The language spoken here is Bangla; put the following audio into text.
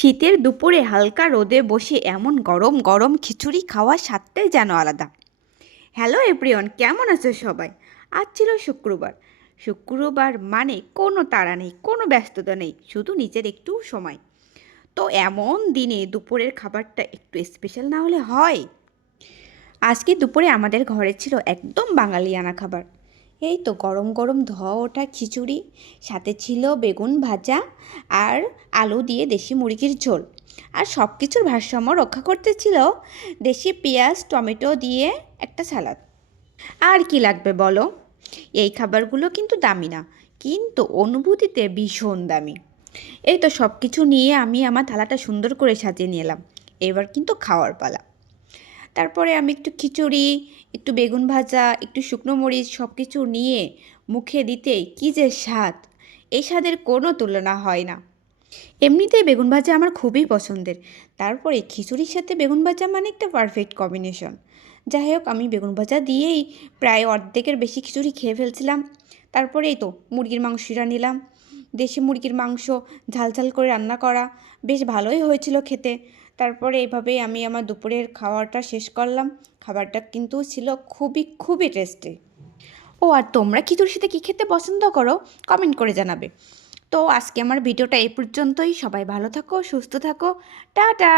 শীতের দুপুরে হালকা রোদে বসে এমন গরম গরম খিচুড়ি খাওয়ার স্বাদটাই যেন আলাদা। হ্যালো এপ্রিয়ন কেমন আছো সবাই? আজ ছিল শুক্রবার। শুক্রবার মানে কোনো তাড়া নেই, কোনো ব্যস্ততা নেই, শুধু নিজের একটু সময়। তো এমন দিনে দুপুরের খাবারটা একটু স্পেশাল না হলে হয়? আজকে দুপুরে আমাদের ঘরে ছিল একদম বাঙালিয়ানা খাবার। এই তো গরম গরম ধোয়া ওঠা খিচুড়ি, সাথে ছিল বেগুন ভাজা আর আলু দিয়ে দেশি মুরগির ঝোল। আর সব কিছুর ভারসাম্য রক্ষা করতে ছিল দেশি পেঁয়াজ, টমেটো দিয়ে একটা সালাদ। আর কি লাগবে বলো? এই খাবারগুলো কিন্তু দামি না, কিন্তু অনুভূতিতে ভীষণ দামি। এই তো সব কিছু নিয়ে আমি আমার থালাটা সুন্দর করে সাজিয়ে নিলাম এবার কিন্তু খাওয়ার পালা। তারপরে আমি একটু খিচুড়ি, একটু বেগুন ভাজা, একটু শুকনো মরিচ সব কিছু নিয়ে মুখে দিতে কী যে স্বাদ, এই স্বাদের কোনো তুলনা হয় না। এমনিতেই বেগুন ভাজা আমার খুবই পছন্দের। তারপরে খিচুড়ির সাথে বেগুন ভাজা মানে একটা পারফেক্ট কম্বিনেশন যাই হোক, আমি বেগুন ভাজা দিয়েই প্রায় অর্ধেকের বেশি খিচুড়ি খেয়ে ফেলছিলাম। তারপরেই তো মুরগির মাংসটা নিলাম। দেশি মুরগির মাংস ঝাল ঝাল করে রান্না করা, বেশ ভালোই হয়েছিল খেতে। তারপরে এভাবেই আমি আমার দুপুরের খাওয়াটা শেষ করলাম। খাবারটা কিন্তু ছিল খুবই খুবই টেস্টি ও, আর তোমরা খিচুড়ির সাথে কী খেতে পছন্দ করো? কমেন্ট করে জানাবে। তো আজকে আমার ভিডিওটা এই পর্যন্তই। সবাই ভালো থাকো, সুস্থ থাকো। টাটা!